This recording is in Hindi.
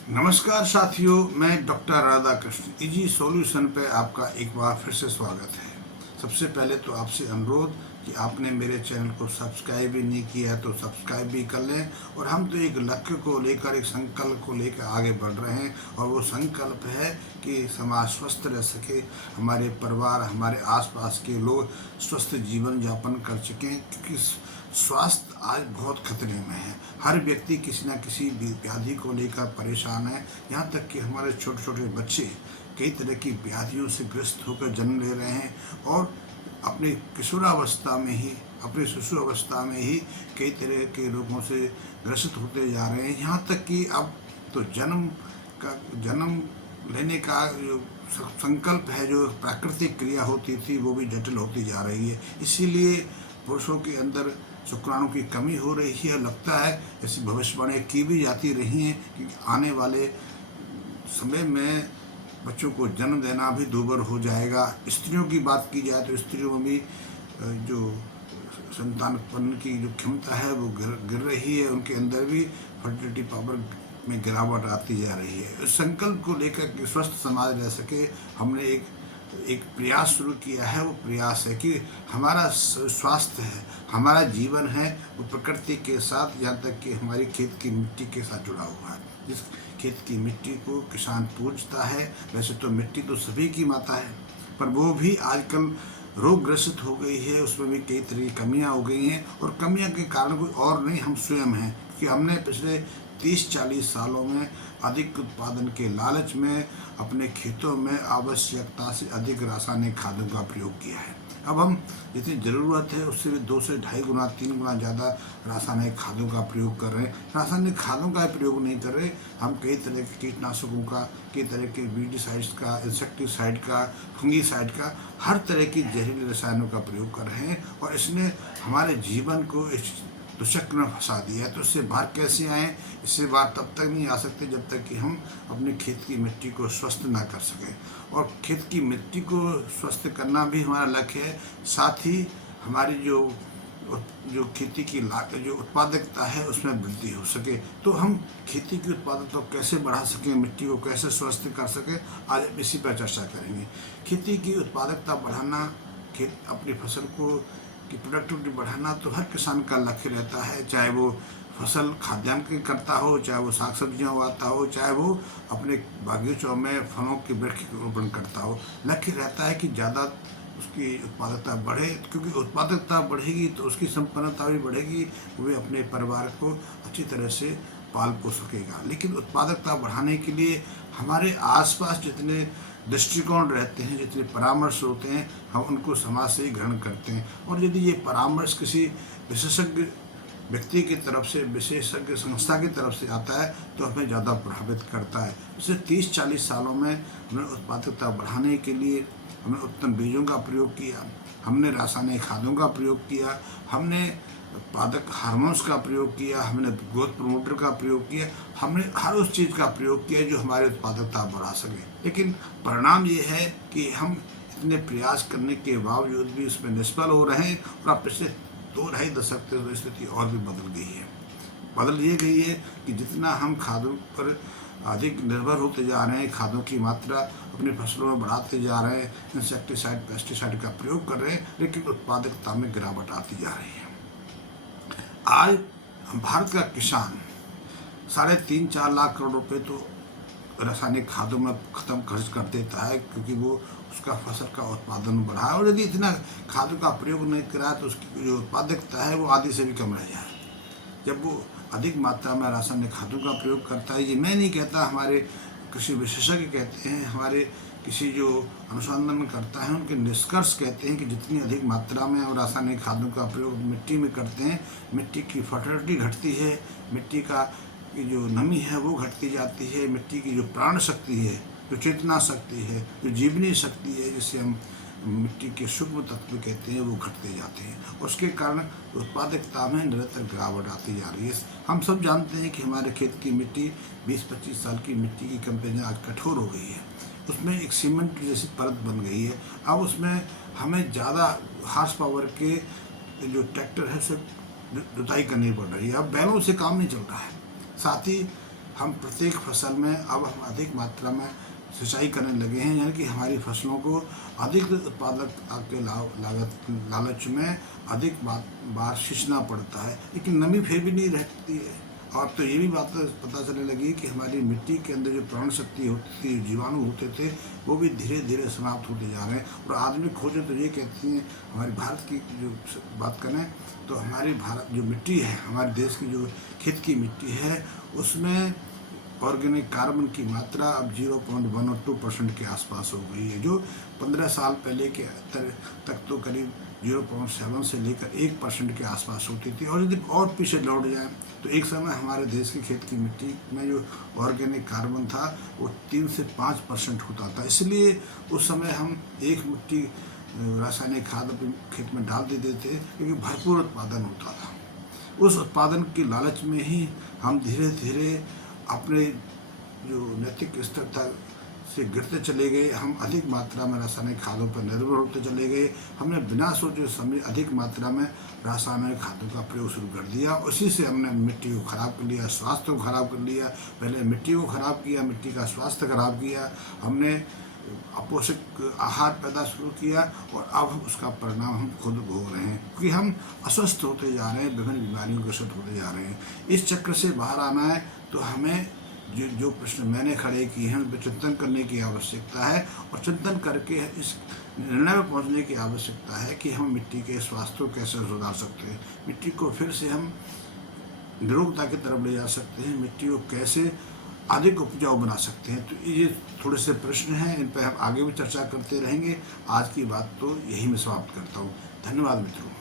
नमस्कार साथियों, मैं doctor Radha Krishna easy solution पे आपका एक बार फिर से स्वागत है। सबसे पहले तो आपसे अनुरोध कि आपने मेरे चैनल को सब्सक्राइब भी नहीं किया है तो सब्सक्राइब भी कर लें। और हम तो एक लक्ष्य को लेकर, एक संकल्प को लेकर आगे बढ़ रहे हैं, और वो संकल्प है कि समाज स्वस्थ रह सके, हमारे परिवार, हमारे आसपास के लोग स्वस्थ जीवन यापन कर सकें। क्योंकि स्वास्थ्य आज बहुत खतरे में है। हर व्यक्ति किसी न किसी व्याधि को लेकर परेशान है। यहाँ तक कि हमारे छोटे छोटे बच्चे कई तरह की व्याधियों से ग्रस्त होकर जन्म ले रहे हैं, और अपनी किशोरावस्था में ही, अपनी शिशु अवस्था में ही कई तरह के रोगों से ग्रसित होते जा रहे हैं। यहाँ तक कि अब तो जन्म लेने का जो संकल्प है, जो प्राकृतिक क्रिया होती थी, वो भी जटिल होती जा रही है। इसीलिए पुरुषों के अंदर शुक्राणु की कमी हो रही है। लगता है ऐसी भविष्यवाणी की भी जाती रही हैं कि आने वाले समय में बच्चों को जन्म देना भी दूभर हो जाएगा। स्त्रियों की बात की जाए तो स्त्रियों में भी जो संतान उत्पन्न की जो क्षमता है वो गिर रही है। उनके अंदर भी फर्टिलिटी पावर में गिरावट आती जा रही है। इस संकल्प को लेकर कि स्वस्थ समाज रह सके, हमने एक प्रयास शुरू किया है। वो प्रयास है कि हमारा स्वास्थ्य है, हमारा जीवन है, वो प्रकृति के साथ, यहाँ तक कि हमारी खेत की मिट्टी के साथ जुड़ा हुआ है। जिस खेत की मिट्टी को किसान पूजता है, वैसे तो मिट्टी तो सभी की माता है, पर वो भी आजकल रोग ग्रसित हो गई है। उसमें भी कई तरह की कमियाँ हो गई हैं, और कमियाँ के कारण कोई और नहीं, हम स्वयं हैं। कि हमने पिछले 30-40 सालों में अधिक उत्पादन के लालच में अपने खेतों में आवश्यकता से अधिक रासायनिक खादों का प्रयोग किया है। अब हम जितनी ज़रूरत है उससे भी 2 से ढाई गुना, 3 गुना ज़्यादा रासायनिक खादों का प्रयोग कर रहे हैं। रासायनिक खादों का प्रयोग नहीं कर रहे, हम कई तरह के कीटनाशकों का, कई तरह के वीडिसाइड्स का, इंसेक्टिसाइड का, फंगीसाइड का, हर तरह की जहरीले रसायनों का प्रयोग कर रहे हैं। और इसने हमारे जीवन को इस दुष्चक्र में फंसा दिया है। तो इससे बाहर कैसे आएँ? इससे बाहर तब तक नहीं आ सकते जब तक कि हम अपने खेत की मिट्टी को स्वस्थ ना कर सकें। और खेत की मिट्टी को स्वस्थ करना भी हमारा लक्ष्य है। साथ ही हमारी जो खेती की जो उत्पादकता है उसमें वृद्धि हो सके। तो हम खेती की उत्पादकता को कैसे बढ़ा सकें, मिट्टी को कैसे स्वस्थ कर सकें, आज इसी पर चर्चा करेंगे। खेती की उत्पादकता बढ़ाना, अपनी फसल को की प्रोडक्टिविटी बढ़ाना तो हर किसान का लक्ष्य रहता है। चाहे वो फसल खाद्यान्न की करता हो, चाहे वो साग सब्जियाँ उगाता हो, चाहे वो अपने बागीचों में फलों के वृक्ष रोपण करता हो। लक्ष्य रहता है कि ज़्यादा उसकी उत्पादकता बढ़े, क्योंकि उत्पादकता बढ़ेगी तो उसकी संपन्नता भी बढ़ेगी, वो अपने परिवार को अच्छी तरह से पाल पोस सकेगा। लेकिन उत्पादकता बढ़ाने के लिए हमारे आसपास जितने दृष्टिकोण रहते हैं, जितने परामर्श होते हैं, हम उनको समाज से ही ग्रहण करते हैं। और यदि ये परामर्श किसी विशेषज्ञ व्यक्ति की तरफ से, विशेषज्ञ संस्था की तरफ से आता है तो हमें ज़्यादा प्रभावित करता है। पिछले 30-40 सालों में हमने उत्पादकता बढ़ाने के लिए हमने उत्तम बीजों का प्रयोग किया, हमने रासायनिक खादों का प्रयोग किया, हमने उत्पादक हार्मोन्स का प्रयोग किया, हमने ग्रोथ प्रमोटर का प्रयोग किया, हमने हर उस चीज़ का प्रयोग किया जो हमारी उत्पादकता बढ़ा सके। लेकिन परिणाम ये है कि हम इतने प्रयास करने के बावजूद भी इसमें निष्फल हो रहे हैं। और अब पिछले 2-2.5 दशक से तो स्थिति और भी बदल गई है। बदल ये गई है कि जितना हम खादों पर अधिक निर्भर होते जा रहे हैं, खादों की मात्रा अपनी फसलों में बढ़ाते जा रहे हैं, इंसेक्टिसाइड, पेस्टिसाइड का प्रयोग कर रहे हैं, लेकिन उत्पादकता में गिरावट आती जा रही है। आज भारत का किसान 3.5-4 लाख करोड़ रुपए तो रासायनिक खादों में ख़त्म खर्च कर देता है, क्योंकि वो उसका फसल का उत्पादन बढ़ाए। और यदि इतना खादों का प्रयोग नहीं करा तो उसकी जो उत्पादकता है वो आधी से भी कम रह जाए। जब वो अधिक मात्रा में रासायनिक खादों का प्रयोग करता है, ये मैं नहीं कहता, हमारे कृषि विशेषज्ञ कहते हैं, हमारे किसी जो अनुसंधान करता है उनके निष्कर्ष कहते हैं कि जितनी अधिक मात्रा में हम रासायनिक खादों का प्रयोग मिट्टी में करते हैं, मिट्टी की फर्टिलिटी घटती है, मिट्टी का की जो नमी है वो घटती जाती है, मिट्टी की जो प्राण शक्ति है, जो चेतना शक्ति है, जो जीवनी शक्ति है, जिसे हम मिट्टी के सूक्ष्म तत्व कहते हैं, वो घटते जाते हैं। उसके कारण उत्पादकता में निरंतर गिरावट आती जा रही है। हम सब जानते हैं कि हमारे खेत की मिट्टी 20-25 साल की मिट्टी की कंपेरिजन आज कठोर हो गई है, उसमें एक सीमेंट जैसी परत बन गई है। अब उसमें हमें ज़्यादा हार्स पावर के जो ट्रैक्टर है उसे जुताई करनी पड़ रही है। अब बैलों से काम नहीं चल रहा है। साथ ही हम प्रत्येक फसल में अब हम अधिक मात्रा में सिंचाई करने लगे हैं, यानी कि हमारी फसलों को अधिक उत्पादक के लालच में अधिक बार सींचना पड़ता है, लेकिन नमी फिर भी नहीं रहती है। और तो ये भी बात पता चलने लगी कि हमारी मिट्टी के अंदर जो प्राण शक्ति होती थी, जीवाणु होते थे, वो भी धीरे धीरे समाप्त होते जा रहे हैं। और आदमी खोजे तो ये कहते हैं, हमारे भारत की जो बात करें तो हमारी भारत जो मिट्टी है, हमारे देश की जो खेत की मिट्टी है, उसमें ऑर्गेनिक कार्बन की मात्रा अब 0.1 और 2% के आसपास हो गई है, जो 15 साल पहले के तक तो करीब 0.7 से लेकर 1% के आसपास होती थी। और यदि और पीछे लौट जाएं तो एक समय हमारे देश की खेत की मिट्टी में जो ऑर्गेनिक कार्बन था वो 3 से 5% होता था। इसलिए उस समय हम एक मुट्ठी रासायनिक खाद अपने खेत में डाल देते थे, क्योंकि भरपूर उत्पादन होता था। उस उत्पादन की लालच में ही हम धीरे धीरे अपने जो नैतिक स्तर था से गिरते चले गए। हम अधिक मात्रा में रासायनिक खादों पर निर्भर होते चले गए। हमने बिना सोचे समझे अधिक मात्रा में रासायनिक खादों का प्रयोग शुरू कर दिया। उसी से हमने मिट्टी को खराब कर लिया, स्वास्थ्य को खराब कर लिया। पहले मिट्टी को खराब किया, मिट्टी का स्वास्थ्य खराब किया, हमने अपोषक आहार पैदा शुरू किया, और अब उसका परिणाम हम खुद भोग रहे हैं, क्योंकि हम अस्वस्थ होते जा रहे हैं, विभिन्न बीमारियों के ग्रस्त होते जा रहे हैं। इस चक्र से बाहर आना है तो हमें जो प्रश्न मैंने खड़े किए हैं उन पर चिंतन करने की आवश्यकता है, और चिंतन करके इस निर्णय में पहुंचने की आवश्यकता है कि हम मिट्टी के स्वास्थ्य को कैसे सुधार सकते हैं, मिट्टी को फिर से हम निरोगता की तरफ ले जा सकते हैं, मिट्टी को कैसे अधिक उपजाऊ बना सकते हैं। तो ये थोड़े से प्रश्न हैं, इन पर हम आगे भी चर्चा करते रहेंगे। आज की बात तो यही मैं समाप्त करता हूँ। धन्यवाद मित्रों।